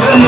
Thank you.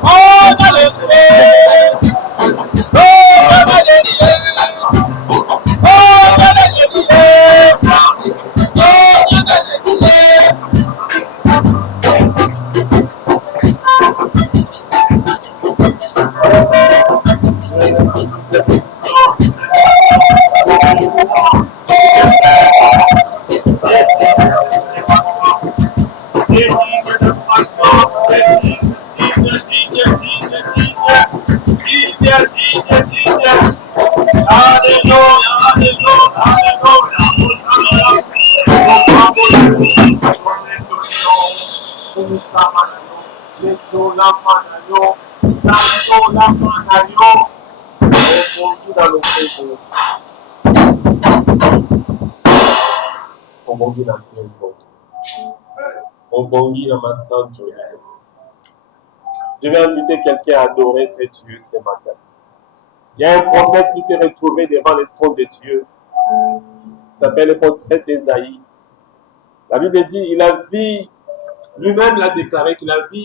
Oh, hallelujah. Oh, hallelujah. Oh, hallelujah. Oh, hallelujah. Je vais inviter quelqu'un à adorer ces Dieu ce matin. Il y a un prophète qui s'est retrouvé devant le trône de Dieu. Il s'appelle le prophète d'Ésaïe. La Bible dit, il a vu, lui-même l'a déclaré qu'il a vu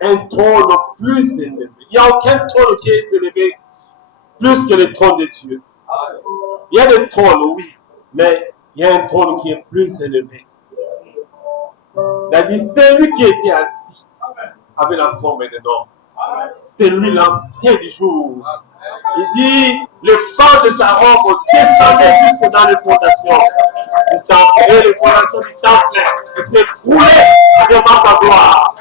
un trône plus élevé. Il n'y a aucun trône qui est élevé plus que le trône de Dieu. Il y a des trônes, oui, mais il y a un trône qui est plus élevé. Il a dit, celui qui était assis avait la forme d'un homme. C'est lui l'ancien du jour. Il dit, le bas de sa robe descendait jusque dans les fondations du temple. Et les fondations du temple, il s'est coulé devant ta gloire.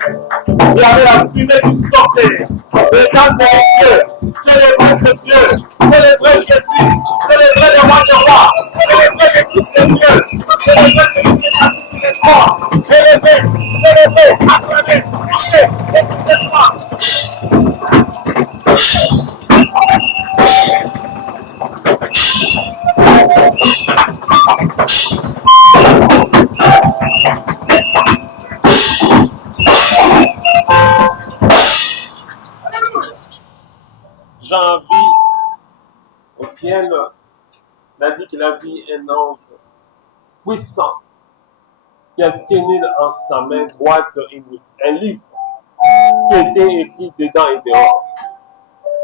Il y avait la fumée qui sortait. Mesdames et messieurs, célébrez ce Dieu, célébrez Jésus, célébrez le roi des rois, célébrez le Fils de Dieu, célébrez celui qui est assis sur les trônes, célébrez, acclamez, chantez, écoutez-moi. Jean vit au ciel, il a dit qu'il a vu un ange puissant qui a tenu en sa main droite un livre qui était écrit dedans et dehors.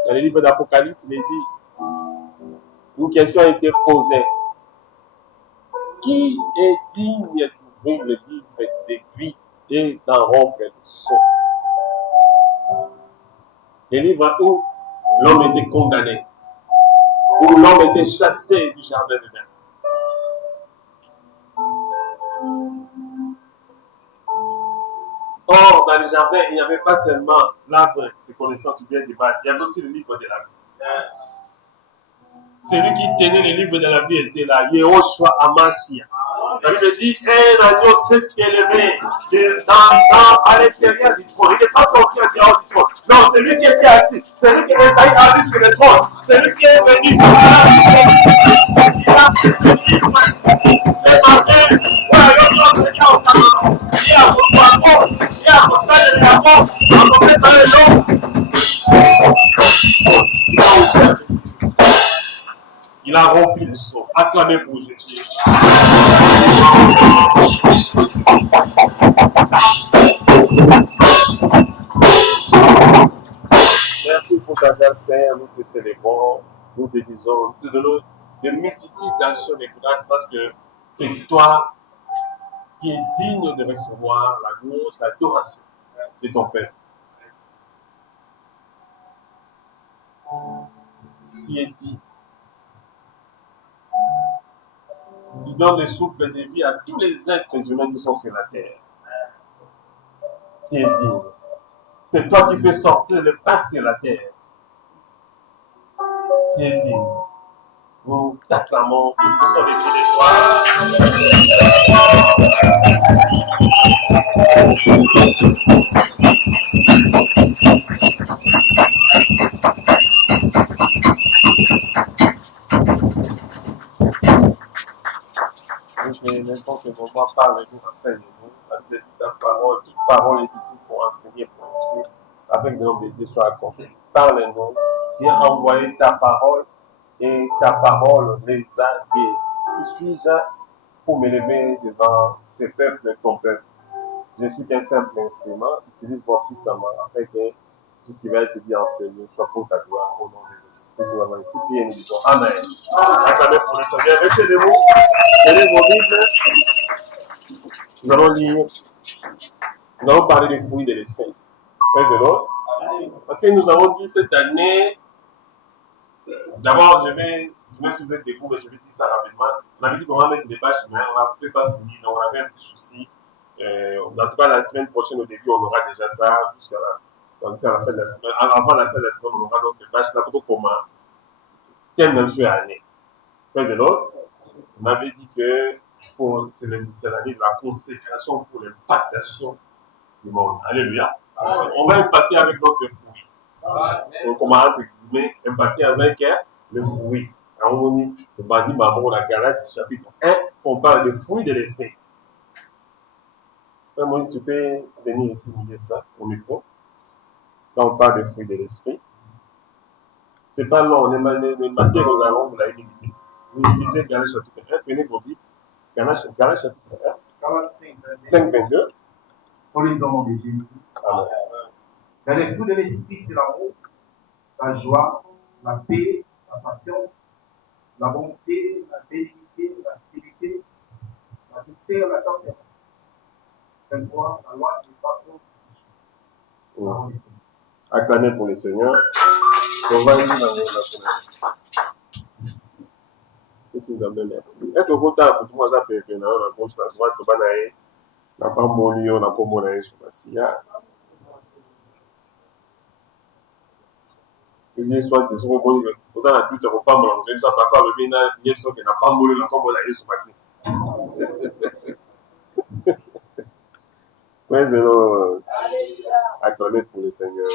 Dans le livre d'Apocalypse, il est dit, une question a été posée. Qui est digne d'ouvrir le livre de vie et d'en rompre le sceau? Le livre où l'homme était condamné, où l'homme était chassé du jardin d'Éden. Or, dans le jardin, il n'y avait pas seulement l'arbre de connaissance ou bien du mal, il y avait aussi le livre de la vie. Celui qui tenait le livre de la vie était là, Yehoshua Amasia. La Bible dit, un agneau s'est élevé à l'intérieur du trône. Il n'est pas sorti en dehors du trône. Non, c'est lui qui était assis. C'est lui qui est assis sur le trône. C'est lui qui est venu. Il a fait ce livre. Les marins, voilà, l'autre Seigneur au Cameroun. Il y a son poireau, il y a son salle de l'amour, on commence à le nom. Il a rempli le sceau. Acclamez pour Jésus. Merci pour ta grâce, Père. Nous te célébrons, nous te disons, nous te donnons de multitudes d'actions de grâce parce que c'est toi qui es digne de recevoir la louange, l'adoration de ton Père. Tu es digne. Tu donnes le souffle de vie à tous les êtres humains qui sont sur la terre. Tu es digne. C'est toi qui fais sortir le pain sur la terre. Tu es digne. Nous t'acclamons, nous poussons les pieds de toi. N'importe quel moment, parle-nous, enseigne-nous. La Bible dit ta parole, toute parole est utile pour enseigner, pour instruire, afin que le nom de Dieu soit accompli. Parle-nous. Tu as envoyé ta parole et ta parole les a guéris. Qui suis-je pour m'élever devant ces peuples, ton peuple? Je suis qu'un simple instrument, utilise-moi puissamment afin que tout ce qui va être dit enseigné soit pour ta gloire au nom de Jésus-Christ. Nous avons ici prié et nous disons Amen. Acclamez pour le Seigneur. Restez-vous. Tenez vos Bibles. Nous allons parler des fruits de l'esprit. Praise the Lord. Parce que nous avons dit cette année, d'abord je vais si vous êtes debout, mais je vais dire ça rapidement. On avait dit qu'on va mettre des bâches, mais on n'a peut-être pas fini, donc on avait un petit souci. En tout cas, la semaine prochaine, au début, on aura déjà ça, jusqu'à la fin de la semaine. Avant la fin de la semaine, on aura notre bâche, là, pour comment thème de l'année. Praise the Lord. On avait dit que c'est l'année de la consécration pour l'impactation du monde. Alléluia. On va impacter avec notre fruit. Donc, comment entre guillemets, impacter avec le fruit. On dit, le bandit Maman, la Galates, chapitre 1, on parle des fruits de l'esprit. Moi, tu peux venir ici me dire ça au micro. Là, on parle des fruits de l'esprit. C'est pas long, les matières aux allons, vous l'avez médité. Vous lisez Galates chapitre 1, prenez vos Bibles. Galates chapitre 1, 5, 22. Pour les hommes de Jésus. Dans les fruits de l'esprit, c'est l'amour, la joie, la paix, la patience, la bonté, la bénédiction, la fidélité, la douceur, la tempérance. C'est quoi la loi n'est pas contre. Acclamez pour le Seigneur. On va lire dans le Qu'est-ce que vous avez merci. Est-ce que vous avez pour tout le monde à faire la gauche, la droite, la pas moli, on a pas moli sur la scia. Il soit des gens qui vous avez tout, vous pas mal, même ça, papa, le bien, il y a des gens qui n'ont pas moli, la pas moli sur la scia. Praise the Lord. Acclamez pour le Seigneur.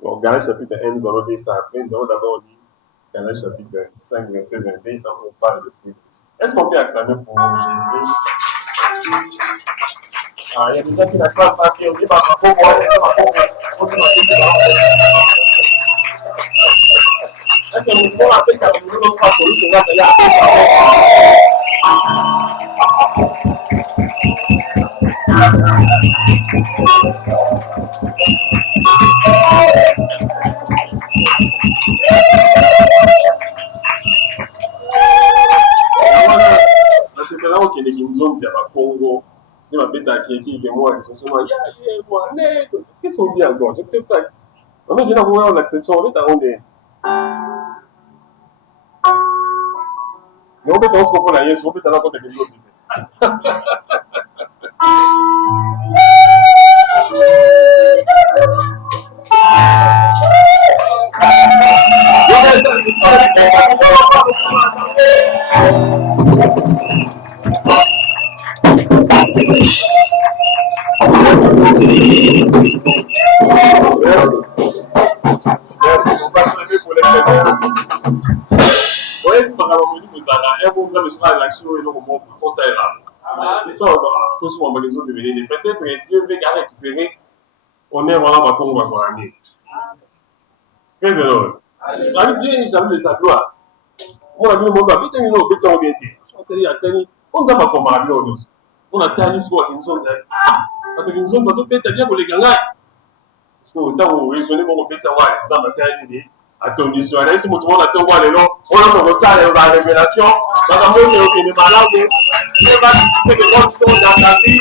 Bon, Galates chapitre 1, nous allons dire ça après. Nous allons d'abord lire Galates chapitre 5, verset 22, donc on parle de fruits. Est-ce qu'on peut acclamer pour Jésus? Ah, il y a des gens qui n'acclament pas, qui ont dit, est-ce que nous pouvons appeler qu'à nous n'avons pas solution là, c'est là où il y a des zones, il y a pas Congo, il y a des bêta qui est moi, ils sont souvent, qu'est-ce qu'on dit encore? Je ne sais pas. Mais j'ai l'impression que l'acception, on va t'arronder. Mais on peut t'en se comprendre là, on peut t'en raconter des autres idées. Merci, on va se lever pour les fêtes. Oui, par rapport à ça, un bon temps de soir, l'action est donc au conseil là. C'est ça, tout ce qu'on va les autres événements. Peut-être que Dieu veut récupérer. On est vraiment pas comme on va se ramener. Praise the Lord. La Dieu n'est jamais de sa gloire. On a vu le monde, mais tu as une autre bête en vérité. On ne sait pas comment arriver aux autres. On a tani sur une zone. Parce qu'une zone, parce que peut-être bien pour les gangs. Parce qu'autant où raisonner pour peut-être avoir les gens, c'est une idée. Attendu sur la liste, tout le monde attend voir les noms. On a son ça, les révélations. Dans la musique, il est malade. Il va participer de bonnes choses dans la vie.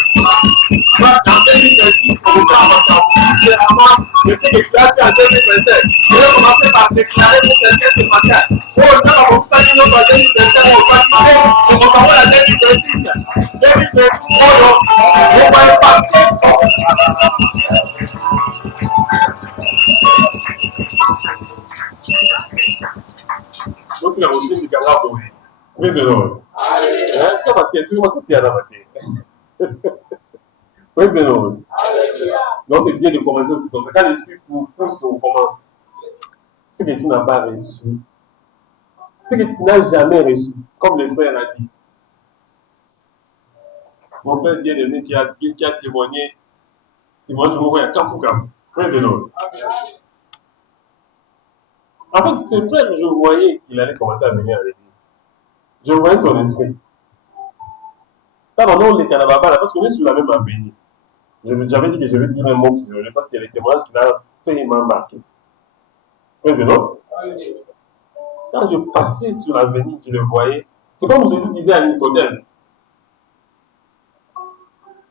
Dans 2026, on va avancer différemment de ce que tu as fait en 2027. Je vais commencer par déclarer pour quelqu'un ce matin. Oh, on va commencer à dire en 2027, on va parler. On va parler à 2026. 2026, on va impacter. Donc, tu as reçu du camarade pour lui. Praise the Lord. Tu vas côté à la matière. Praise the Lord. Donc, c'est bien de commencer aussi comme ça. Quand l'esprit pousse, on commence. Ce que tu n'as pas reçu, ce que tu n'as jamais reçu, comme le frère l'a dit. Mon frère bien-aimé qui a témoigné, je me vois à Kafou. Praise the Lord. En fait, c'est frère, je voyais qu'il allait commencer à venir à l'église. Je voyais son esprit. Quand on est Canada, parce qu'on est sur la même avenue. J'avais dit que je vais dire un mot sur lui parce que les témoignages qu'il a fait, il m'a marqué. Président, quand je passais sur l'avenue, je le voyais. C'est comme Jésus disait à Nicodème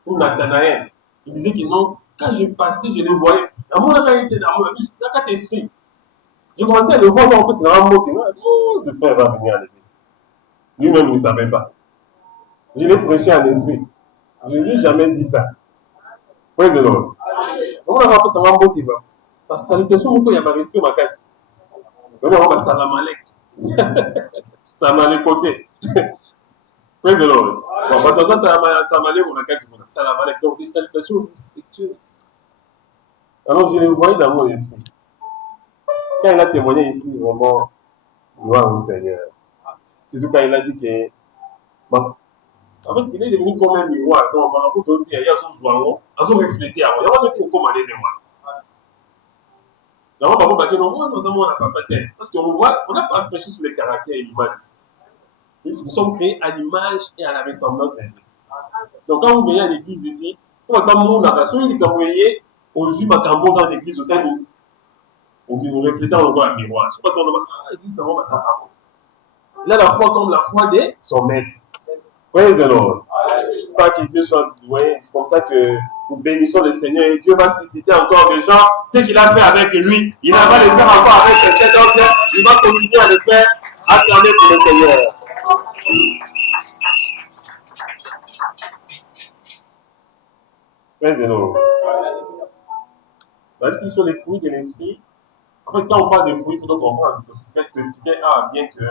ou Nathanaël. Il disait que non, quand je passais, je le voyais. À mon avis, il était dans mon avis, dans quatre esprits. Je commençais à le voir, en plus, c'est vraiment beau. Oh, ce frère va venir à l'église. Lui-même, il ne savait pas. Je l'ai prêché en esprit. Je ne lui ai jamais dit ça. Praise the Lord. On va voir que ça va monter. La salutation, il y a un respect, ma casse. On va voir salam alek. Salam alek côté. Praise the Lord. Bon, attention, salam alek, on a quatre jours. Salam alek. Donc, des salutations respectueuses. Alors, je les voyais dans mon esprit. C'est quand il a témoigné ici, vraiment, gloire au Seigneur. Surtout quand il a dit que. Bon, en fait, il est devenu comme un miroir. Donc, par rapport au il y a son joie, à son refléter avant. Il y a un effet comme aller de moi. Donc, par contre, on n'a pas peut-être. Parce qu'on voit, on n'a pas prêché sur les caractères et l'image. Nous sommes créés à l'image et à la ressemblance de Dieu. Donc, quand vous venez à l'église ici, on va pas mon action, il est envoyé au juif à Cambos en église au sein de nous reflétant encore un miroir. C'est pas qu'on va l'église, ça va ça. Là, la foi comme la foi de son maître. Praise the Lord. Pas que Dieu soit doué. C'est comme ça que nous bénissons le Seigneur et Dieu va susciter encore des gens. Ce qu'il a fait avec lui, il va le faire encore avec cet homme. Il va continuer à le faire. Acclamer pour le Seigneur. Praise the Lord. Même si ce sont les fruits de l'esprit, en fait, quand on parle de fruits, il faut donc comprendre. Il faut t'expliquer, bien que,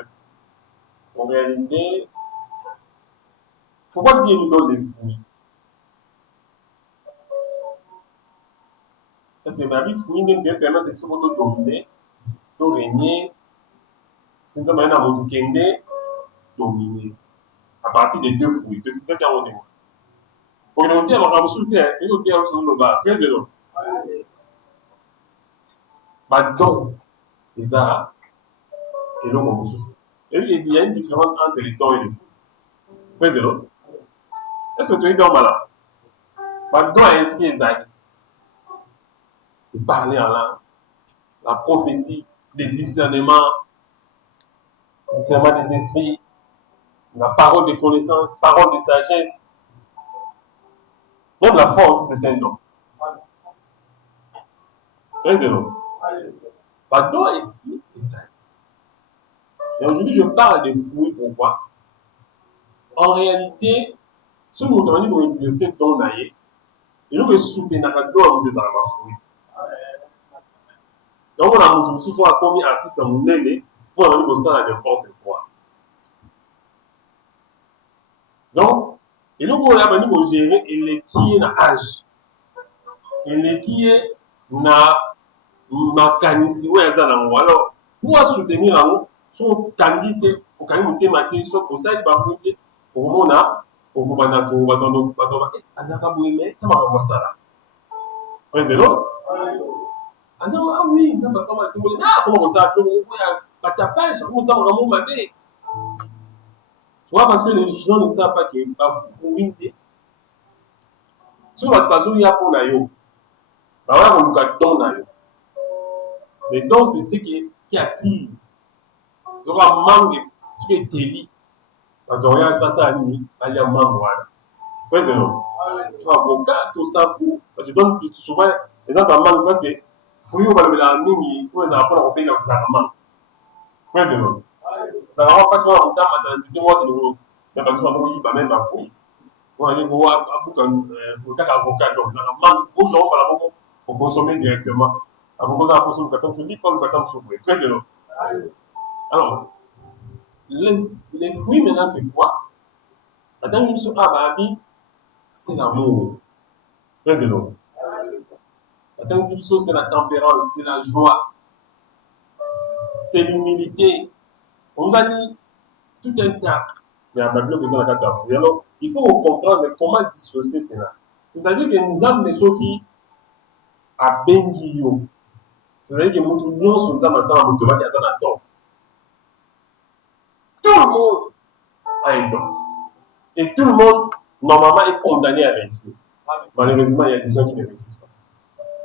en réalité, pourquoi Dieu nous donne des fruits? Parce que la vie fruit Dieu permet de se dominer, de régner, c'est une manière de dominer à partir des deux fruits. C'est quelqu'un qui a donné. Pour le monter, on va sous terre, et le terre sur le bas. Président. Maintenant, Isaac et l'homme au souffle. Et il y a une différence entre les dons et les fruits. Président. Est-ce que tu es dans malade? Maintenant, a inspiré Isaac. C'est parler en langue, la prophétie, les discernements des esprits, la parole de connaissance, parole de sagesse. Même la force, c'est un don. Très énorme. Pardon, esprit, Isaac. Et aujourd'hui, je parle des fruits, pourquoi? En réalité, ce que nous avons dit pour exercer le don d'ailleurs, et nous, soutenir la don de la fruit. Donc, on a montré souvent combien d'artistes sont nés pour aller au sein à n'importe quoi. Donc, et nous, on a venu gérer et les qui est dans l'âge. Et les qui est dans mécanicien, où est-ce que alors, pour soutenir là, son candidat, pour candidater matin, soit pour ça, il va fruiter, pour mon âme, pour mon banana, pour mon bateau, Azaka Bouime, comment on voit ça là? Président? Ah oui, ça va comment tout le monde. Ah, comment ça? Bah, ta page, comment ça, vraiment, ma bête? Tu vois, parce que les gens ne savent pas qu'il va fruiter. Sur votre façon, il y a pour l'aïe. Bah, on a don d'ailleurs. Les dons, c'est ce qui attire. Donc, un manque, ce qui est délit. Quand on regarde ça à l'île, il y a un manque. Voilà. Président. Avocat, tout ça, fou. Je donne plus souvent l'exemple à manque parce que fouille, on va le mettre en ligne pour les apprendre au pays dans ça manque. Président. Ça va pas souvent en temps, maternité, moi, tu dois pas même la fouille. On a dit, on va avocat, donc, on manque, aux gens, pour consommer directement. Avant qu'on ait consommer le gâteau, je dis pas le gâteau souffle. Président. Alors, les fruits maintenant, c'est quoi? La dernière chose à Babi, c'est l'amour. Président. La dernière chose, c'est la tempérance, c'est la joie, c'est l'humilité. On nous a dit tout un tas. Mais à Babylone, vous avez la fruit. Alors, il faut comprendre comment dissocier cela. C'est-à-dire que nous avons des choses qui a bengiyo. C'est-à-dire que nous nyonso nzamba sama muto baki azana don. Tout le monde a un don. Et tout le monde, normalement, est condamné à réussir. Malheureusement, il y a des gens qui ne réussissent pas.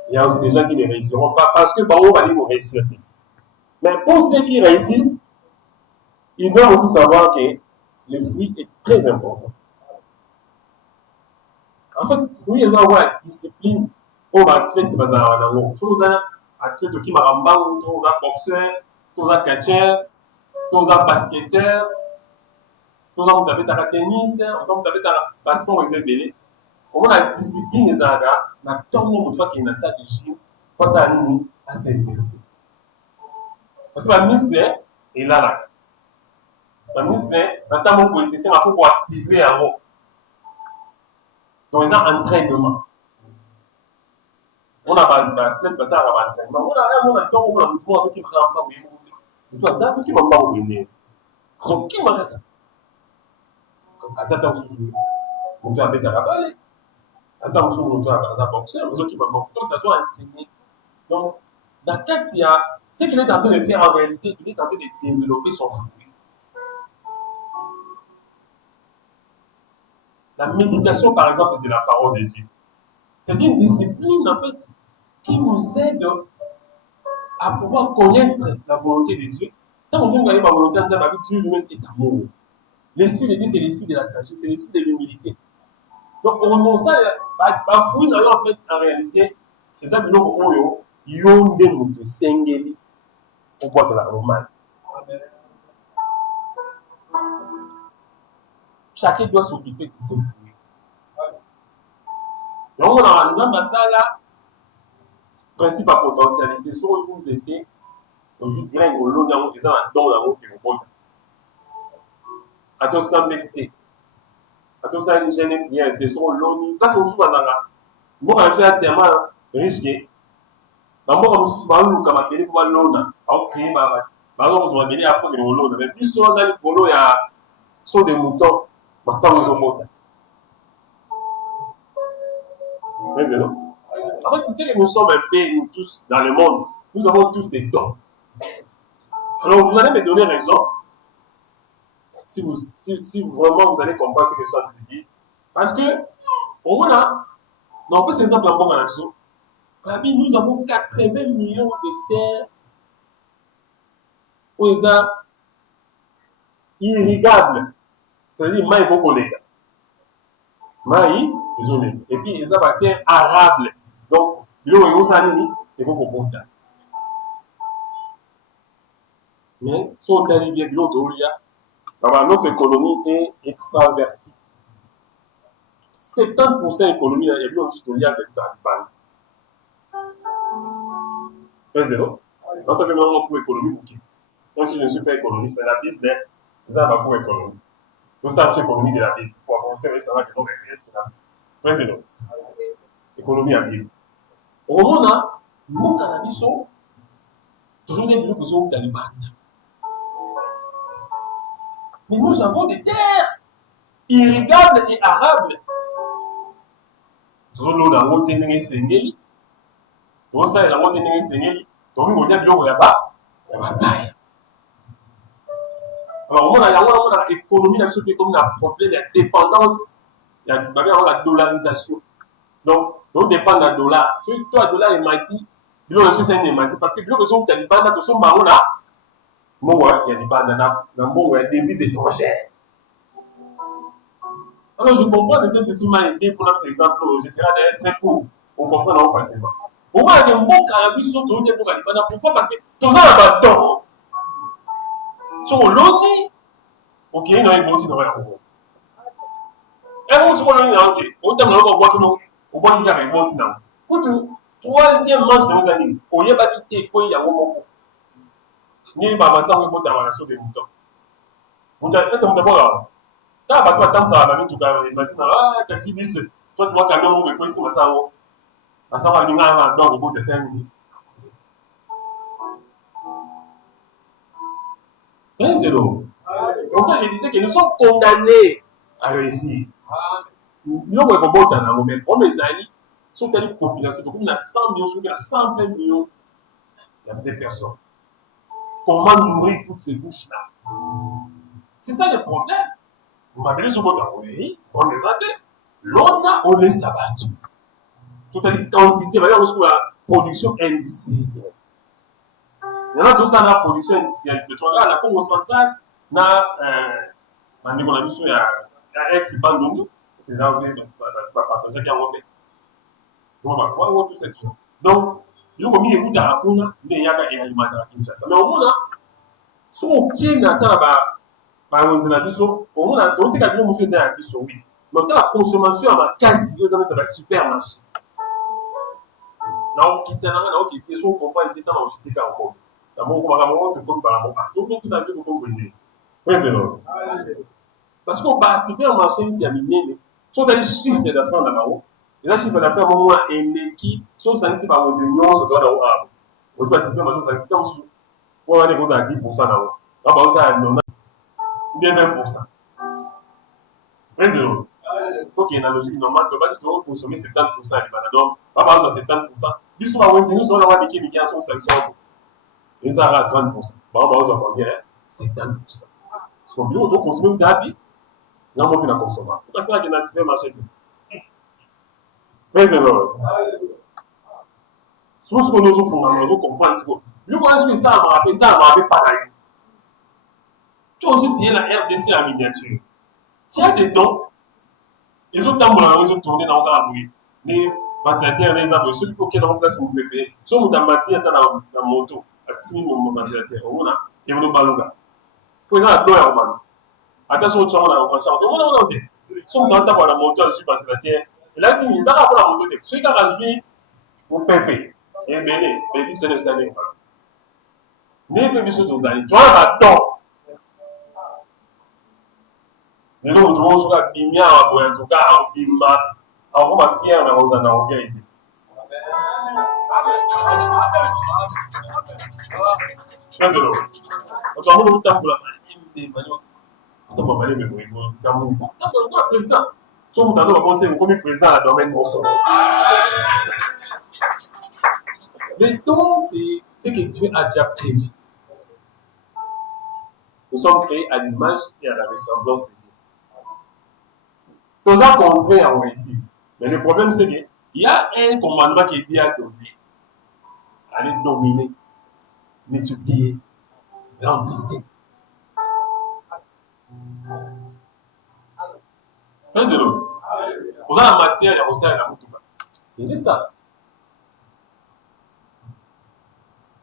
Il y a aussi des gens qui ne réussiront pas parce que on va dire qu'on réussit. Mais pour ceux qui réussissent, ils doivent aussi savoir que le fruit est très important. En fait, le fruit est avoir la discipline. On va athlète de bazar. Si vous avez un athlète qui m'a rembang, vous avez un boxeur, vous avez un catcheur, vous avez un basketteur, vous avez un tennis, vous avez un passeport, vous avez belé. On a la discipline des agas, mais tout le monde fois qu'il y a ça de gym, pas ça à s'exercer. Parce que la muscle est là. La muscle, maintenant, on peut essayer pour activer un mot. Donc, ils ont un entraînement. On a un athlète, ça a un entraînement. On a un temps où on a un mouvement qui ne prend pas. Mais toi, ça, qui ne va pas au Bénin. Donc, qui m'a fait à ça, t'as soufflé. On peut appeler ta rabalée. Attends, on peut appeler ta boxeur. Les autres qui m'ont dit, comme ça soit entraîné. Donc, dans le il y a ce qu'il est en train de faire en réalité, il est en train de développer son fruit. La méditation, par exemple, de la parole de Dieu. C'est une discipline, en fait, qui vous aide à pouvoir connaître la volonté de Dieu. Quand vous voyez ma volonté, Dieu lui-même est amour. L'esprit de Dieu, c'est l'esprit de la sagesse, c'est l'esprit de l'humilité. Donc, on ça, fruit, en fait, en réalité, c'est ça que nous yonde mutu sengeli au bout de la romane. Chacun doit s'occuper de ce fruit. Donc, on a un ça là, principe à potentialité. Si vous étiez, vous grain au lot d'un des gens dans la route et au bout. À tous sans mériter. À tous sans hygiène bien été sur l'oni. Parce qu'on se voit dans la. Moi, quand j'ai un terme risqué. Quand moi, je suis parlé comme un béni pour l'ona. Alors, créer ma. Par exemple, on va béni après que l'ona. Mais plus on a le polo, il y a sur des moutons. Ma sang nous au mais non. En fait, c'est ce que nous sommes un peu, nous tous, dans le monde. Nous avons tous des dons. Alors, vous allez me donner raison. Si vraiment vous allez comprendre ce que je suis en train de dire. Parce que, au moins, on peut s'exemple en bon en action. Nous avons 80 millions de terres où ils sont irrigables. C'est-à-dire, maïs beaucoup les gars. Maïs, ils ont les. Et puis, ils ont des terres arables. Donc, ils ont des beaucoup de temps. Mais, si on a bien notre économie est extravertie. 70% de l'économie est bien au-dessus de l'IA de Taliban. C'est zéro. Non seulement pour l'économie, moi, si je ne suis pas économiste, mais la Bible est ça pour l'économie. Tout ça, c'est l'économie de la Bible. Pour avancer, ça va que non, mais qu'est-ce qu'il a fait? C'est zéro. Économie à Bible. Au moment où nous, cannabis, sont toujours des blocs qui sont Taliban. Mais nous avons des terres irrigables et arables. Toujours l'eau dans l'eau tenue sengeli. Tout ça est dans l'eau tenue sengeli. Donc, nous, on a bien là-bas. Alors, on a l'économie, comme un problème de dépendance. Il y a la dollarisation. Donc, on dépend d'un dollar. Si toi, le dollar est maïti, il y a un maïti. Parce que le besoin de Taliban, il y a des bandes, des devises étrangères. Alors, je comprends que cette décision m'a aidé pour cet exemple. J'essaierai d'être très court pour comprendre facilement. Au moins, il y a un bon cannabis sur tout le monde. Pourquoi? Parce que tout ça, on a dedans. Sur l'ONI, ok, il y a une bonne idée. Et vous, on a dit, on a dit, avec bon tina. Troisième manche de nos années, on y a pas quitté, il y a un moment. Ni ma maman, on peut avoir la sauce de mouton. On t'a c'est mon d'abord. Là, bah, toi, tant ça va venir tout cas, maintenant, taxi bis, soit toi, camion, on me quoi ici, ma sao. Ma sao va venir à un au bout de 5 minutes. C'est l'eau. C'est comme ça que je disais que nous sommes condamnés à réussir. Nous avons un bon temps dans le moment. On les alliés sont allés population. Donc, on a 100 millions, il y a 120 millions de personnes. Comment nourrir toutes ces bouches-là? C'est ça le problème. Vous m'appelez sur votre oui, on les a fait. L'on on les sabat. Toute la quantité, on a la production industrielle. Maintenant, tout ça, la production industrielle. Tu regardes la Congo centrale, on a mis sur ex-Bandungu, c'est là où c'est pas partagé qui a monté. Donc, tout ça. Donc, il y a mis écoute à Akuna, mais il y a un alimentaire à Kinshasa. Mais au moins, si on qui n'attend pas, on a tout cas, nous faisons un biso, oui. Mais la consommation à ma quasi, vous avez dans le supermarché. Là, on quitte là, on quitte, on comprend, il était dans le cité encore. D'abord, on va voir, on te compte par la mort. Tout le monde a fait pour comprendre. Président. Parce qu'on va supermarché, il y a miné. Si on a des chiffres d'affaires là-bas, les chiffres d'affaires, au moins, et l'équipe, sont censés par votre union, se doit d'avoir. Vous savez, supermarché, c'est comme si on a des choses à 10% là-bas. Là, par exemple, ça, non, ou bien 20%. Président. Ok, une logique normale, tu vas consommer 70% du banane. Donc, pas par exemple 70%. Ils sont à Wendy, nous sommes là-bas, qui sont 500. Et ça à 30%. Par exemple, on combien 70%. Parce qu'on veut consommer une thérapie. Là, on peut la consommer. C'est ça qui est dans le supermarché. Président. Souvent, ce que nous faisons, nous comprenons. Nous connaissons que ça m'a rappelé pareil. Tu as aussi tiré la RDC en miniature. Tu as des dons. Ils ont tourné dans le bruit. Les ventilateurs, les arbres, ceux qui ont place pour bébé, ceux qui ont matière dans la moto, à 6 000 ventilateurs, on a, et on a balouga. Pour ça, deux heures, attention, tu as un enfant, on a dit, ceux qui ont la moto, à 6 ventilateurs, et là, c'est ils ont la moto, ceux qui ont rajouté, on pépé, et béné, béni, c'est le salaire. N'est pas besoin de nous aller, tu vois, là-dedans. Les gens qui sont là, ils en tout cas, on va fier, mais on a bien été. Président, on va vous temps pour la président. Si on va conseiller comme président à la domaine consommé. Mais donc, c'est que Dieu a déjà prévu. Nous sommes créés à l'image et à la ressemblance de Dieu. Tous ça contraire en réussi. Mais le problème, c'est qu'il y a un commandement qui est dit à donner. Allez dominer, multiplier, remplissez. Président, vous avez la matière, il y a aussi la moutouma. Il dit ça.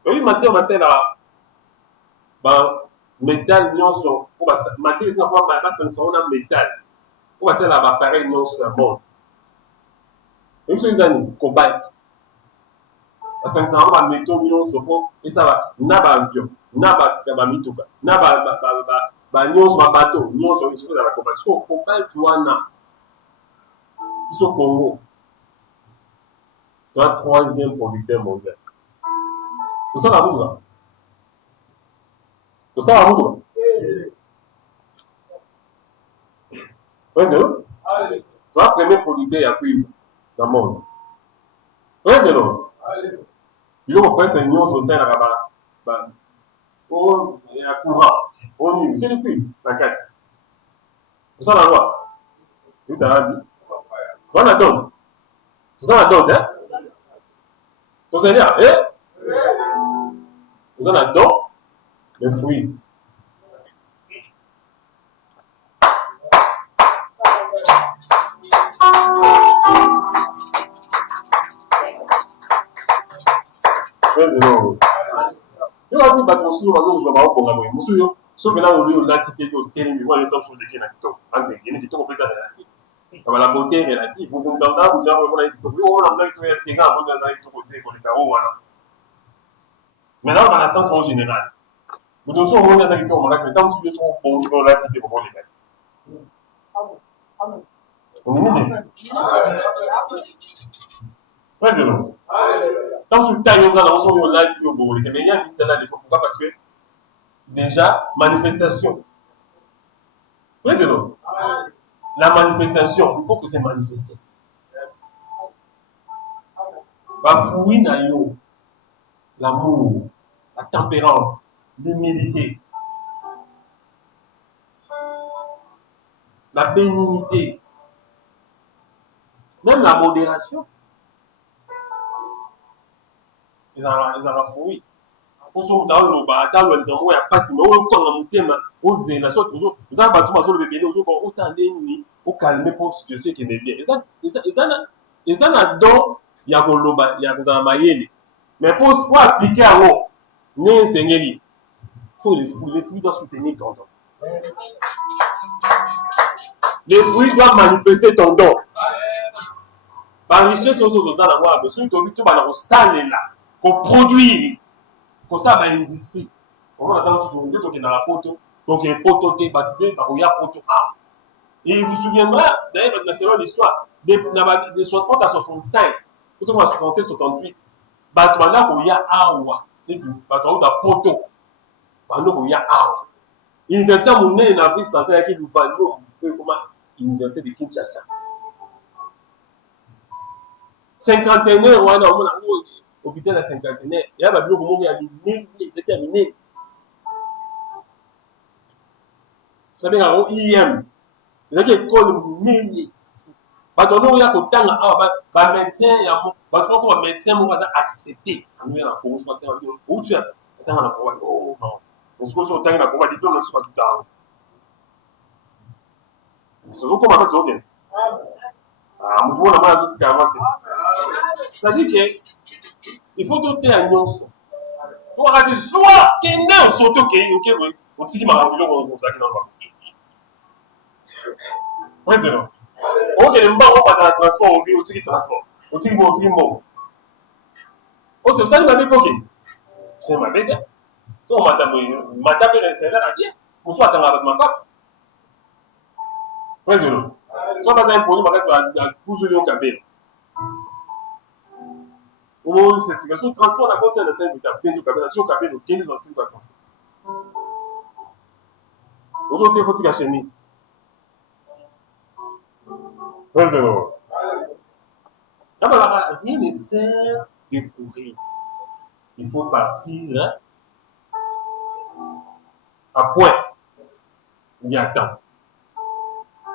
Oui, matière, on va faire la métal, nyonso. Matière, c'est un métal. On va faire l'appareil, nyonso, bon. Une chose, c'est cobalt. Parce que ça va mettre nyonso, et ça va, naba avion, naba mituka, naba nyonso, bateau, nyonso, il faut dans la cobalt. Parce que cobalt, tu vois, ils sont au Congo. Tu as troisième producteur mondial. Tout ça, la route, là. Tout ça, la route, là. Oui, c'est long. Tu as premier producteur à cuivre dans le monde. Oui, c'est long. Il y a presque un million sur scène là-bas. Oh, il y a courant. On y c'est le cuivre, la 4. Tout ça, la loi. Tout à l'heure. On a d'autres. Tout ça, la d'autres, hein? Tout ça, là, hein? Tout ça, la d'autres. Les fruits. Yo asi bato mosusu bazozwa baokonga boye mosusu yo soki na oli olati mpe yo otelemi wana ntanso oleki na kitoko entre gene kitoko mpenza relative la beauté relative bokontanda bozala komona kitoko yo wana mona kitoko ya tenga abongi azala kitoko te koleka o wana maintenant bana sens en général moto mosusu omoni aza kitoko makasi ntango mosusu yo soko bongi mpe olati mpe bokoleka omini te président tant sur le temps, nous allons là, mais il y a pourquoi? Parce que déjà, manifestation. Président, la manifestation, il faut que c'est manifesté. L'amour, la tempérance, l'humilité. la bénignité, même la modération. Ils en fouillent. Pour ce moment, le bâtard, le temps où il y a pas si, mais où on a monté, aux élections, toujours, vous avez battu sur le bébé, vous autant d'ennemis, au calmer pour situation qui est bien. Ils en a donc, il y a un loba, il y a un maïeli. Mais pour appliquer à l'eau, il faut les fruits doivent soutenir ton don. Les fruits doivent manifester ton don. Par richesse, on se doit avoir besoin de tout le salle là, pour produire. Pour ça, il y a une industrie. On attend ce que donc il y a un poteau. Donc il y a un poteau, il y a un poteau. Et il vous souviendra, d'ailleurs, selon l'histoire, de 60 à 65, plutôt à 67, 68, il y a awa. Il y a un poteau. Il y a awa. L'université de mon nez, l'Afrique centrale, qui nous va nous, comment l'université de Kinshasa. 51 on a hôpital à 51 il y a un bloc où il y a des c'est terminé. Ça veut dire IM. C'est école mini. Bah ton nom il y a autant bah médecin il y a bah tu vois médecin on va accepter. On est là pour se faire où tu es attends on a quoi oh non. On se pose autant là pour diplôme sur tout temps. C'est comment ça se fait? Ah, moi on a mal tout avancer. Ça dit que il faut doter à nyonso. Pour arrêter soit qu'il n'a sauté OK oui. On dit qu'il m'a rappelé on ça qui n'a pas. Oui c'est non. OK les mbaa on pas dans le transport on dit transport. On dit bon. Oh c'est ça il m'a dit OK. C'est ma bête. So on m'a tapé le serveur à bien. On soit dans avec ma carte. Oui c'est non. Soit pas un produit parce que va toujours le cabine. Ou c'est explication transport à cause de 5 minutes bien du cabine sur cabine au 15 dans tout le transport. Vous autres faut tirer chemise. Oui c'est non. D'abord rien ne sert de courir. Il faut partir à point. Il y a temps.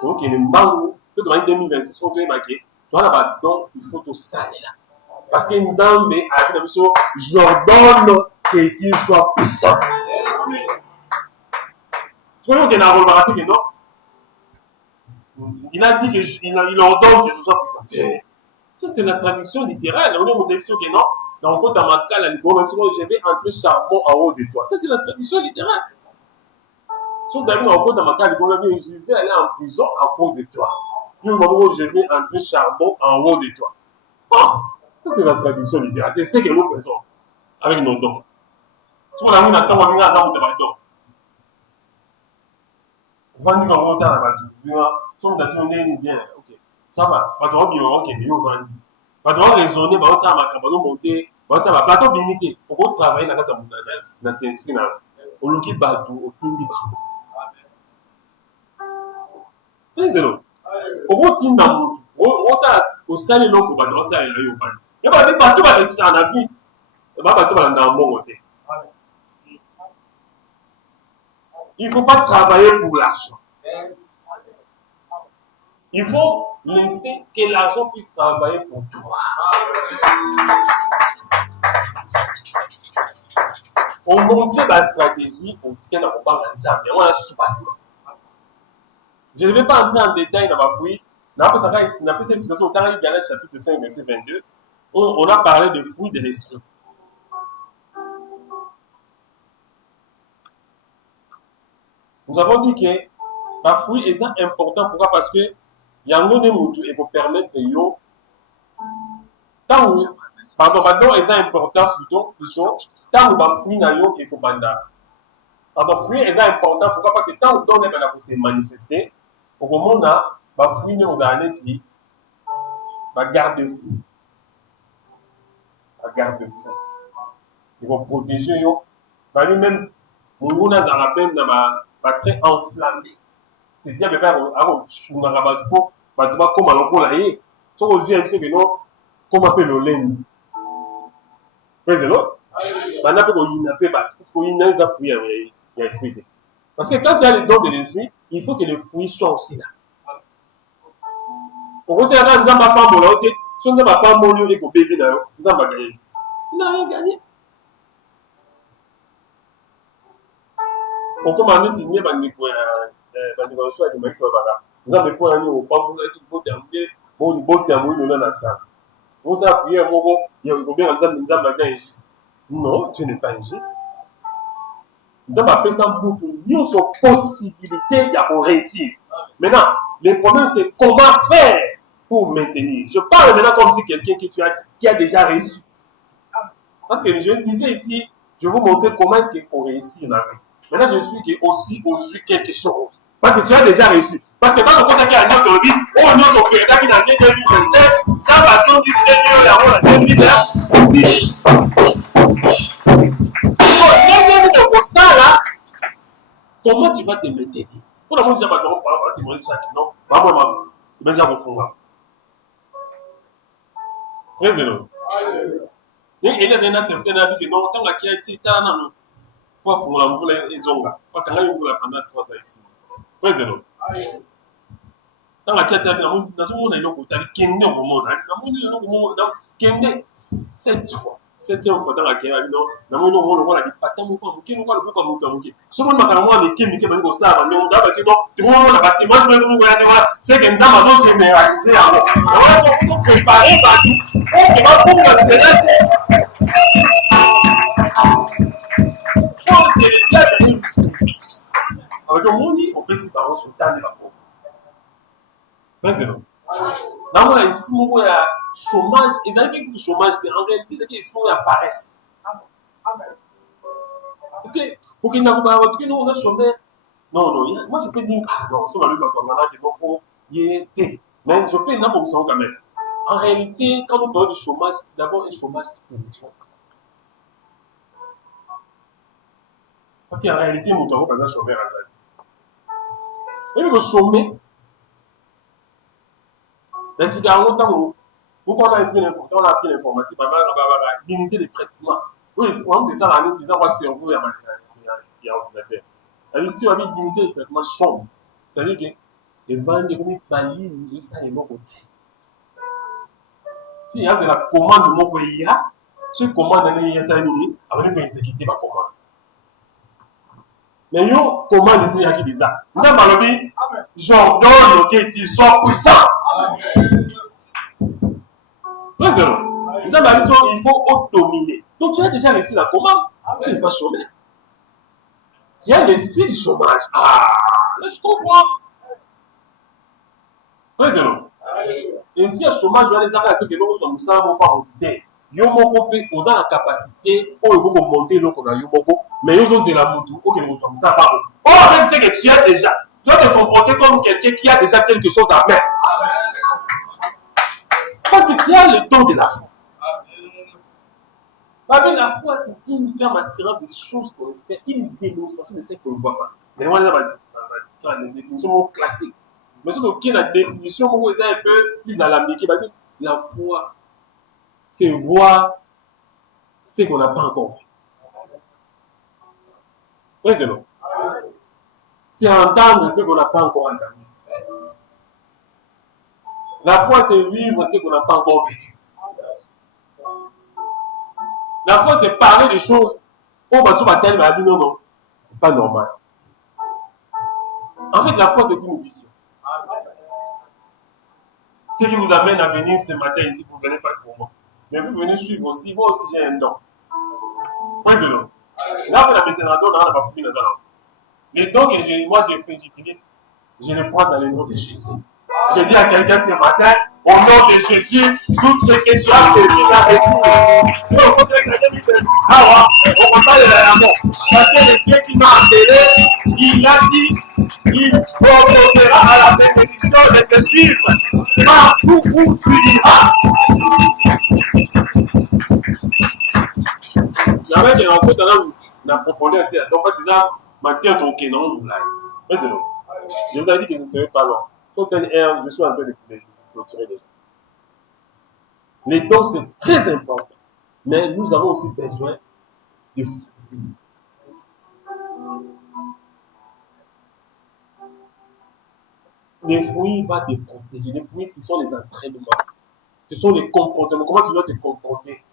Donc, il y a une banque, tout dans 2026, on peut marquer. Toi, là-bas, donc, il faut tout saler là. Parce qu'il nous a mis à la mission, j'ordonne qu'il soit puissant. Tu vois qu'il a remarqué que non. Il a dit qu'il ordonne que je sois puissant. Ça, c'est la traduction littérale. On est au début que non. Dans le côté Makala, je vais entrer charbon en haut de toi. Ça, c'est la traduction littérale. Si on termine en côté Makala, je vais aller en prison à cause de toi. Puis au moment où je vais entrer charbon en haut de toi. Oh, ça, c'est la traduction littérale. C'est ce que nous faisons avec nos dons. Si on a mis un temps, on a mis un temps de don. Vendu comme on t'a rabattu. Si on t'a tourné bien, ok. Ça va. Pas trop bien, ok, mais on vend. Pas trop raisonner, on s'en va monter, on s'en va. Plateau limité. On peut travailler dans la esprit. On le quitte bateau, au team libre. C'est non. On peut team dans le monde. On s'en au sein de l'eau, on s'en va. Il y a des bateaux qui sont en avis. Il y a des bateaux qui sont dans le bon côté. Il ne faut pas travailler pour l'argent. Il faut laisser que l'argent puisse travailler pour toi. On monte la stratégie pour dire qu'on parle d'ensemble. On a surpassé. Je ne vais pas entrer en détail dans ma fouille. On a fait cette expression au temps Galate chapitre 5, verset 22. On a parlé de fruits de l'esprit. Nous avons dit que la fruit est important. Pourquoi? Parce que il y a un monde et pour permettre yo tant pardon pardon est important plutôt tant va fruit na yo et ko banda. Alors fruit est important pourquoi? Parce que tant on donne pour se manifester au moment là ba fruit ne aux aneti ba garde-fou. Ba garde-fou. Ils vont protéger yo. Ba lui-même mon na za rappel na ba très enflammé. C'est bien mais pas avant on a rabattu pour bah tu vas comme alors pour la y so aux yeux c'est que non comme appelle le laine mais non ça n'a pas qu'on y n'a pas parce qu'on y a des fruits il y a esprit parce que quand il y a les dons de l'esprit il faut que les fruits soient aussi là okosala kaka nzambe apambola yo te so nzambe apamboli yo ekobebi na yo nzambe agayebi tu n'as rien gagné. okoma neti nye bandeko ya so ya kimakisa babaka nzambe mpo nani opambolaki libota ya moyindo na sala osala priere moko kobenga nzambe aza injuste. Non, tu n'es pas injuste. Nzambe apesa mutu nyonso possibilité ya réussir. Maintenant, le problème c'est comment faire pour maintenir. Je parle maintenant comme si quelqu'un qui a déjà reçu. Parce que je disais ici, je vais vous montrer comment est-ce qu'il faut réussir dans la vie. Maintenant, je suis aussi quelque chose. Parce que tu as déjà reçu. Parce que dans le contexte qui a notre vie, on nous a fait qui dans 2027, dans la façon du Seigneur, la route de 2020, comment tu vas te maintenir? Pour le monde, j'ai pas de temps pour témoigner chaque non. Maman, je vais déjà vous faire. Très bien. Et il y a des certains avis que non, quand la qui a ici, t'as non. Pour faire la mouvement les ongas. Quand tu as eu pendant 3 ans ici. Très bien. Dans la quête, dans le monde, il y a un peu au monde. Il y a 7 fois. 7e fois dans la quête, dans le monde, on a dit pas tant de temps. Qui nous parle beaucoup comme nous. Ce monde, on a dit qui nous dit ça. Mais on a dit que tout le monde a bâti. Moi, je vais vous dire, c'est que nous avons généralisé. On va préparer partout. On va pour le Sénat. Avec le monde, on peut s'y parler sur le temps de la peau. Président. Dans mon esprit, il y a chômage. Ils ont dit que le chômage, en réalité, c'est qu'il y a paresse. Parce que, pour qu'il n'y ait pas de chômage, non, moi je peux dire, non, si on a lu notre mandat, il était. Mais je peux dire, non, quand même. En réalité, quand on parle de chômage, c'est d'abord un chômage spirituel. Parce qu'en réalité, nous avons besoin de chômer à ça. Et le chômer, l'explication longtemps, pourquoi on a appris l'informatique, l'unité de traitement. Oui, on dit ça la nuit, c'est un cerveau, il y a un ordinateur. Alors ici, on a mis l'unité de traitement chambre. Ça veut dire que les vents de Bali, ça est mon côté. Si il y a la commande de mon pays, ce commande il y a ça, il avec une exécuter ma commande. Mais yo, commande ici, il y a qui dit ça. Nous avons parlé, j'ordonne que tu sois puissant. Président, nous avons parlé, il faut dominer. Donc tu as déjà laissé la commande, tu n'es pas chômé. Tu as l'esprit du chômage. Ah, là je comprends. Président, l'esprit du chômage, je vais les arrêter que nous sommes pas au dé. Yo moko pe oza la capacité oyo boko monter loko na yo moko mais yo zo zela mutu OK nous sommes ça pas oh même c'est que tu as déjà tu dois te comporter comme quelqu'un qui a déjà quelque chose à faire parce que tu as le don de la foi. La foi c'est une ferme assurance des choses qu'on espère, une démonstration de ce qu'on ne voit pas. Mais on a une définition classique mais surtout qui est la définition où c'est un peu plus alambiqué la foi c'est voir ce qu'on n'a pas encore vu. Président. C'est entendre ce qu'on n'a pas encore entendu. La foi, c'est vivre ce qu'on n'a pas encore vécu. La foi, c'est parler des choses. Oh, bah, tu vas dire, non, c'est pas normal. En fait, la foi, c'est une vision. Ce qui vous amène à venir ce matin ici, vous ne venez pas pour moi. Mais vous venez suivre aussi, moi aussi j'ai un don. Président. Là, vous avez maintenant un don, on va fouiller dans un. Les dons que moi j'ai fait, j'utilise, je les prends dans le nom de Jésus. Je dis à quelqu'un ce matin, au nom de Jésus, tout ce que tu as fait, tu as reçu. On ne parle de la mort. Parce que le Dieu qui m'a appelé, il a dit, il proposera à la bénédiction de te suivre. Partout où tu iras. La mec est en fait dans la profondeur de terre. Donc, c'est ça, ma terre, ton kénon, nous l'a. Je vous ai dit que je ne serai pas long. Je suis en train de clôturer déjà. Les dons, c'est très important. Mais nous avons aussi besoin de fruits. Les fruits vont te protéger. Les fruits, ce sont les entraînements. Ce sont les comportements. Comment tu dois te comporter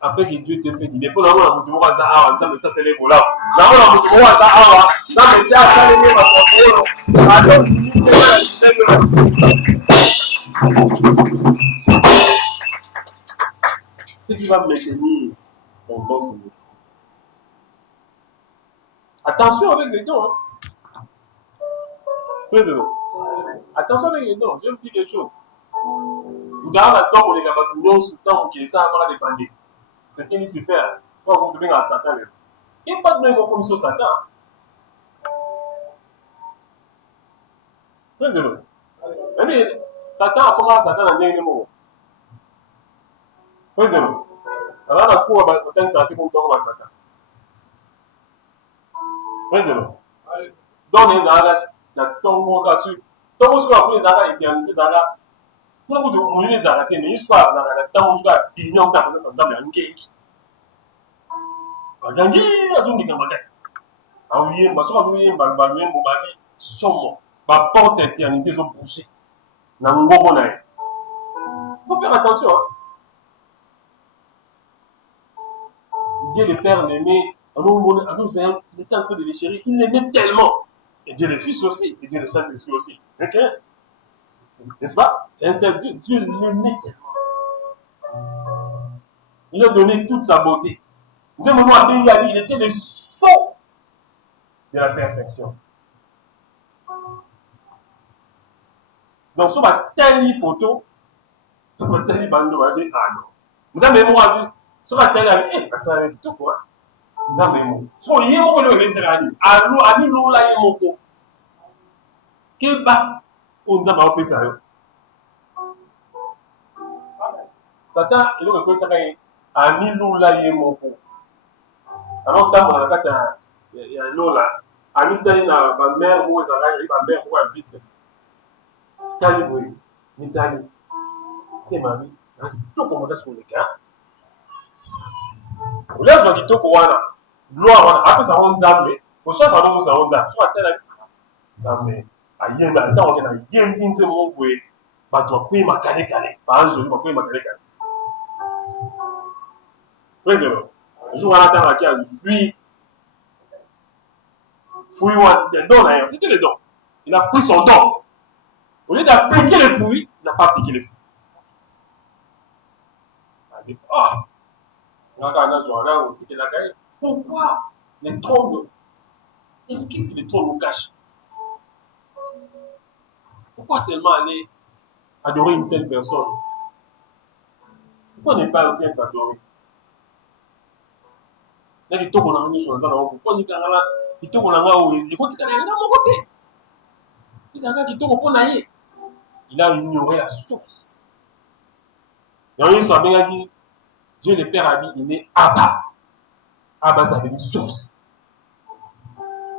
après que Dieu te fait du bien. Pour la moitié, tu vas dire, ça, mais ça, c'est les volants. La moitié, tu vas dire, ça, mais c'est ça, les volants. Ce qui va maintenir ton don, c'est le fruit. Attention avec les dons. Président. Attention avec les dons. Je vais vous dire quelque chose. Vous avez la don, on est capable de nous, tant que ça va dépendre. C'est qu'il se fait. Quand vous devez à Satan, il n'y a pas de même comme sur Satan. Président. Mais Satan a commencé Satan à dernier moment. Président. Alors, la cour va être santé pour tomber à Satan. Président. Donc, les arraches, la tombe, donc, ce qu'on les arraches, les arraches, pour vous les arrêter, mais il soit la temps, soit pignon, ça ça me engage. Gangi, azungi ngamakas. Aouye, ma soeur, aouye, balbalouye, mobali, somme. Ma porte éternité, sont bouchées. Il faut faire attention. Hein. Dieu le Père l'aimait. Il était en train de les chérir. Il l'aimait tellement. Et Dieu le Fils aussi. Et Dieu le Saint-Esprit aussi. Okay? N'est-ce pas? C'est un seul Dieu. Dieu l'aimait tellement. Il a donné toute sa beauté. Il était le sceau de la perfection. Donc, sur ma telle photo, sur ma telle bande, on va dire, ah non. Vous avez mémoire, sur ma telle, eh, ça va être tout quoi. Vous avez mémoire. So, il y a mon le même série. Allo, ami, l'eau là, il y a mon co. Qu'est-ce que on nous a pas fait ça? Satan, il a fait ça quand ami, l'eau là, il y a mon co. Alors, tant qu'on a fait il y a un eau là. Ami, telle, ma mère, moi, ma mère, moi, vite. Tali, oui. Ni tali. T'es mamie. Tout comme on a sur le cas. Vous laissez moi qui tout pour moi. Gloire, après ça, on zambe. Au soir, pendant que ça, on zambe. Soit tel zambe. A yem, à temps, on a yem, pinte, mon boué. Bah, toi, puis ma calé calé. Par exemple, je vais ma calé calé. Président. Je joue à la terre qui a fui. Fouille, des dons d'ailleurs. C'était les dons. Il a pris son don. Au lieu d'appliquer les fruits, il n'a pas appliqué les fruits. Ah! Pourquoi les trônes? Qu'est-ce que les trônes nous cachent? Pourquoi seulement aller adorer une seule personne? Pourquoi ne pas aussi être adoré? Là, il tombe en arrière sur ça. Pourquoi il tombe en arrière? Il continue à mon côté. Il a ignoré la source. Et soit bien dit, Dieu le Père a dit, il est Abba. Abba, ça veut dire source.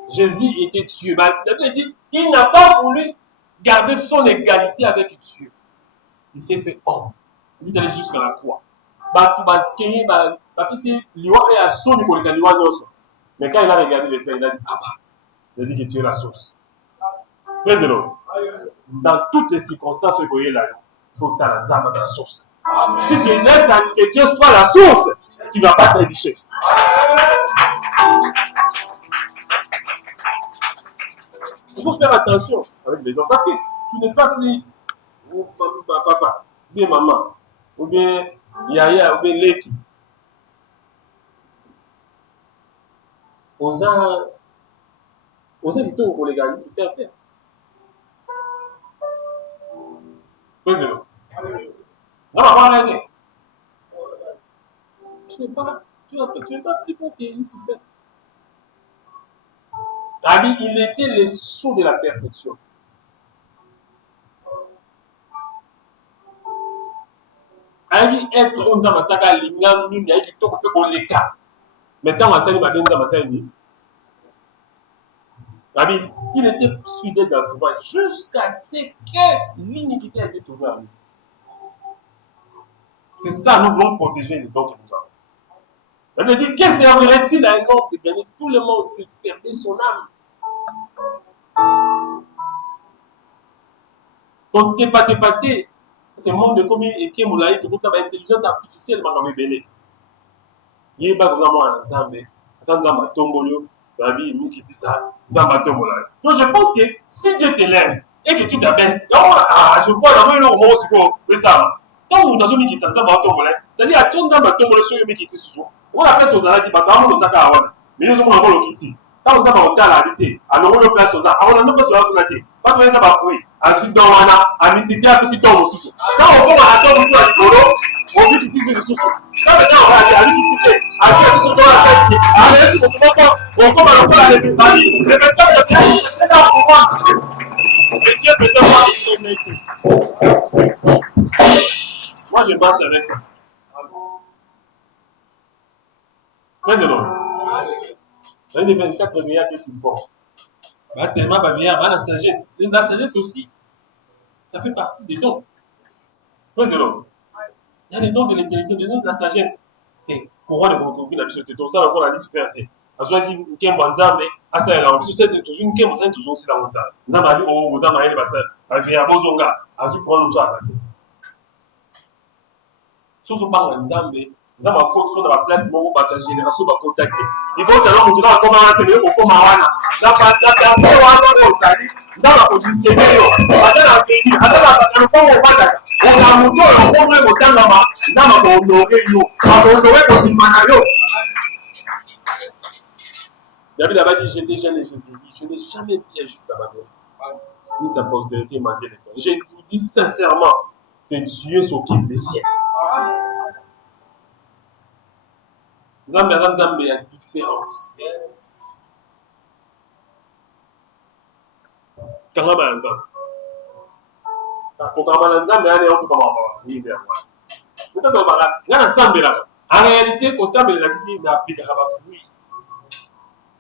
Jésus était Dieu. La Bible dit, il n'a pas voulu garder son égalité avec Dieu. Il s'est fait homme. Il est allé jusqu'à la croix. Mais quand il a regardé le Père, il a dit, Abba. Il a dit que tu es la source. Très heureux. Dans toutes les circonstances, vous voyez là, il faut que tu aies la source. Amen. Si tu laisses que Dieu soit la source, tu ne vas pas te rédicher. Il faut faire attention avec les gens parce que tu n'es pas pris papa, ou bien maman, ou bien yaya, ou bien leki. Aux habitants pour les gagner, c'est faire faire. Président. Non, tu n'es pas plus bon qu'il se fait. Il était le sceau de la perfection. Il être on a masaka lingam mingi il to ko pe les cas. Maintenant on s'est pas dans masaka ni. Il était fidèle dans ce voie jusqu'à ce que l'iniquité ait été trouvée en lui. C'est ça, nous voulons protéger les dons que nous avons. Elle me dit, que servirait-il à un homme de gagner tout le monde, c'est perdre son âme? Quand t'es pas, c'est le monde de combien et qui est moulaï, tout comme intelligence artificielle, ma maman béné. Il n'y a pas vraiment un ensemble. Attends, ça m'a tombé, la vie, il qui dit ça, ça m'a tombé. Donc je pense que si Dieu t'élève et que tu t'abaisses, je vois la main, le mot, c'est quoi, ça. Donc, vous avez dit que ça m'a tombé. C'est-à-dire, à tout le monde, tombé sur le qui dit ce soir. On appelle ça aux alades, pas dans le Zaka, mais nous avons un qui dit. Quand on a à l'habité, alors on le place aux alades, on a pas sur la planète. Parce que ça va fouiller. Ensuite, dans la multiplie, puis si tombe au sous. Quand on tombe à la tombe sur la polo, on dit qu'il dit le sous. Quand maintenant on va aller à l'unicité, à l'unicité, on va faire, à l'unicité, on commence à le faire à l'épidémie. Le médecin de bien, c'est dans le pouvoir. Et Dieu peut te voir. Moi, je marche avec ça. Mais non. Dans les 24 milliards, qu'est-ce qu'ils font? Tellement la sagesse. La sagesse aussi, ça fait partie des dons. Il y a les dons de l'intelligence, les dons de la sagesse. T'es courant de mon copine, la société. Donc ça, on a dit super. Parce que qui est bon, mais à ça, là, parce que c'est toujours une qui est toujours aussi la montagne. Nous avons dit, oh, vous avez dit, à via Bozonga, à ce point, nous avons dit. Si on parle en Zambie, nous avons un dans la place, nous avons partagé, nous avons contacté. Ils vont alors nous dire comment on a télé au Komawana. La dans la position, on a monté le problème au Tangama, nous avons honoré, David a dit, j'étais jeune et je n'ai jamais vu un juste abandonné. Ni sa postérité m'a dit. Je vous dis sincèrement que Dieu s'occupe des siens. Zambie a différence. Quand on a un Zambie, pour un Zambie, on est autre comme on va fouiller vers moi. Peut-être qu'on va Zambie là. En réalité, pour ça, les actions n'appliquent pas fouiller.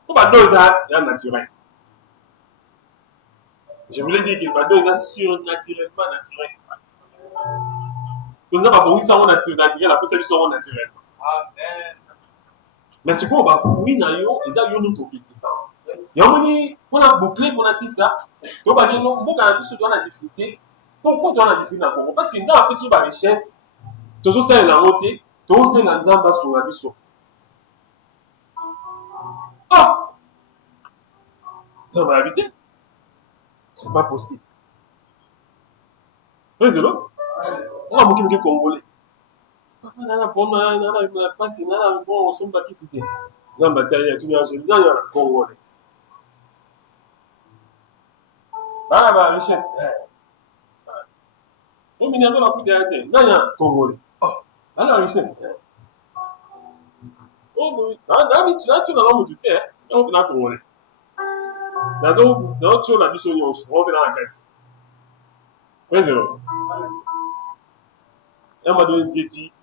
Pour pas deux ans, il y a naturel. Je voulais dire qu'il n'y a pas deux ans surnaturellement naturel. Nous avons beaucoup ça, on a surnaturel, après ça, ils sont naturels. Mais ce qu'on va fouiller dans yo, ils ont nous tout petit. On a bouclé, on a si ça. On va dire non, on a la difficulté. Pourquoi on a la difficulté dans le Congo? Parce qu'ils ont appris sur la richesse. Toujours ça, il a monté. Toujours ça, il a zamba sur la biseau. Ah! Ça va habiter? C'est pas possible. Oui, c'est là. On a beaucoup de Congolais. Nana pasi nana bon son baki cité zamba tali tu ya je dans ya Congolais ba richesse on mine ko la fuite ya te dans ya Congolais la richesse oh na bi tu na lo mutu te on na Congolais na do tu na biso yo on va dans la carte ouais zéro et m'a donné dit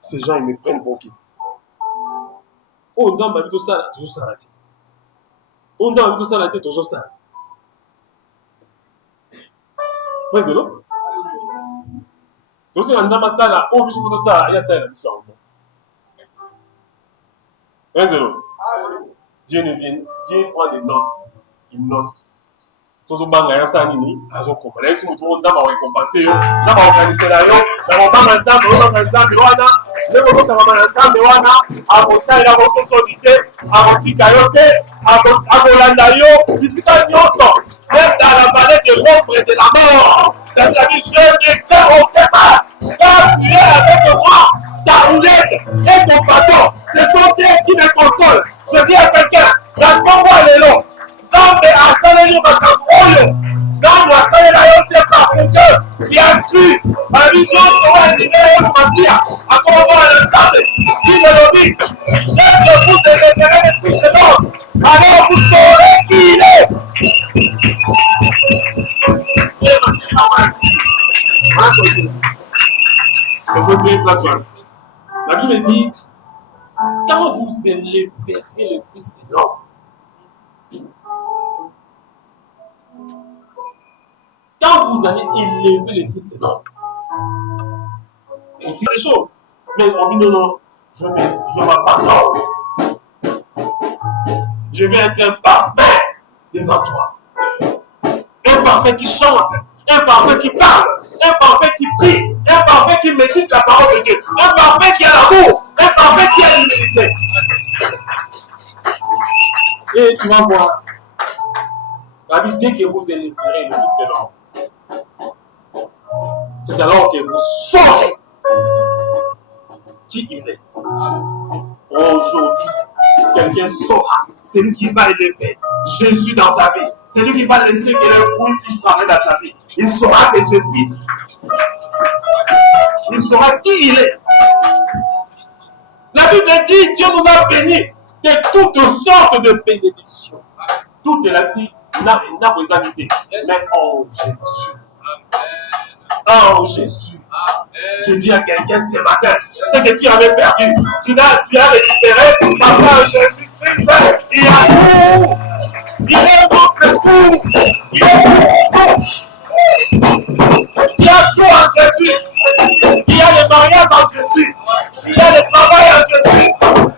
ces gens, ils me prennent pour qui? Oh, on a tout ça, toujours ça. On a tout ça, toujours ça. Ouais, c'est là. Donc, si on a ça là, oh, je tout ça, il y a ça, il y a ça. Ouais, c'est là. Dieu ne vient, Dieu prend des notes. Il note. Soso banga yo sa nini azokoma na yesu mutu nzamba wa récompenser yo nzamba wa organiser na yo na mobanga nzambe wana ndeko kosanga na nzambe wana akosalela bososodite akotika yo te akolanda yo bisika nyonso même dans la vallée de l'ombre et de la mort la vie je ne crains aucun mal car tu es avec moi ta roulette et ton bâton ce sont eux qui me consolent je dis à quelqu'un la combat est long Nzambe asaleli makambo oyo ntango asalela yo te parce que tu as cru babi nyonso oyo alinga yesu masiya akomobala na nzambe kino lobi d'être vous de référer le fils de l'homme alors vous saurez qui il est. La Bible dit quand vous élèverez le fils de l'homme. Quand vous allez élever le fils de l'homme, on dit des choses, mais on dit non, je m'abandonne. Je vais être un parfait devant toi. Un parfait qui chante, Un parfait qui parle, un parfait qui prie, un parfait qui médite la parole de Dieu, un parfait qui a l'amour, un parfait qui a l'humilité. Et tu vas voir, la Bible, dès que vous élèverez le Fils de l'homme, c'est alors que vous saurez qui il est. Aujourd'hui, quelqu'un saura, c'est lui qui va élever Jésus dans sa vie. C'est lui qui va laisser que le fruit puisse travailler dans sa vie. Il saura que Jésus, il saura qui il est. La Bible dit, Dieu nous a bénis de toutes sortes de bénédictions. Toutes là-ci, n'a pas habité. Mais en Jésus. Oh Jésus. Je dis à quelqu'un ce matin, ce que tu avais perdu, tu as récupéré, papa Jésus-Christ, il a tout, il est votre tout, il est tout. Il y a tout en Jésus, il y a le mariage en Jésus, il y a le travail en Jésus,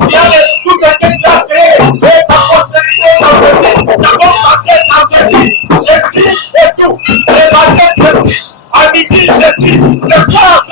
il y a tout ce que tu as fait, et ta prospérité en Jésus, ta bonne santé en Jésus, Jésus est tout, les mariages Jésus, à midi Jésus, le soir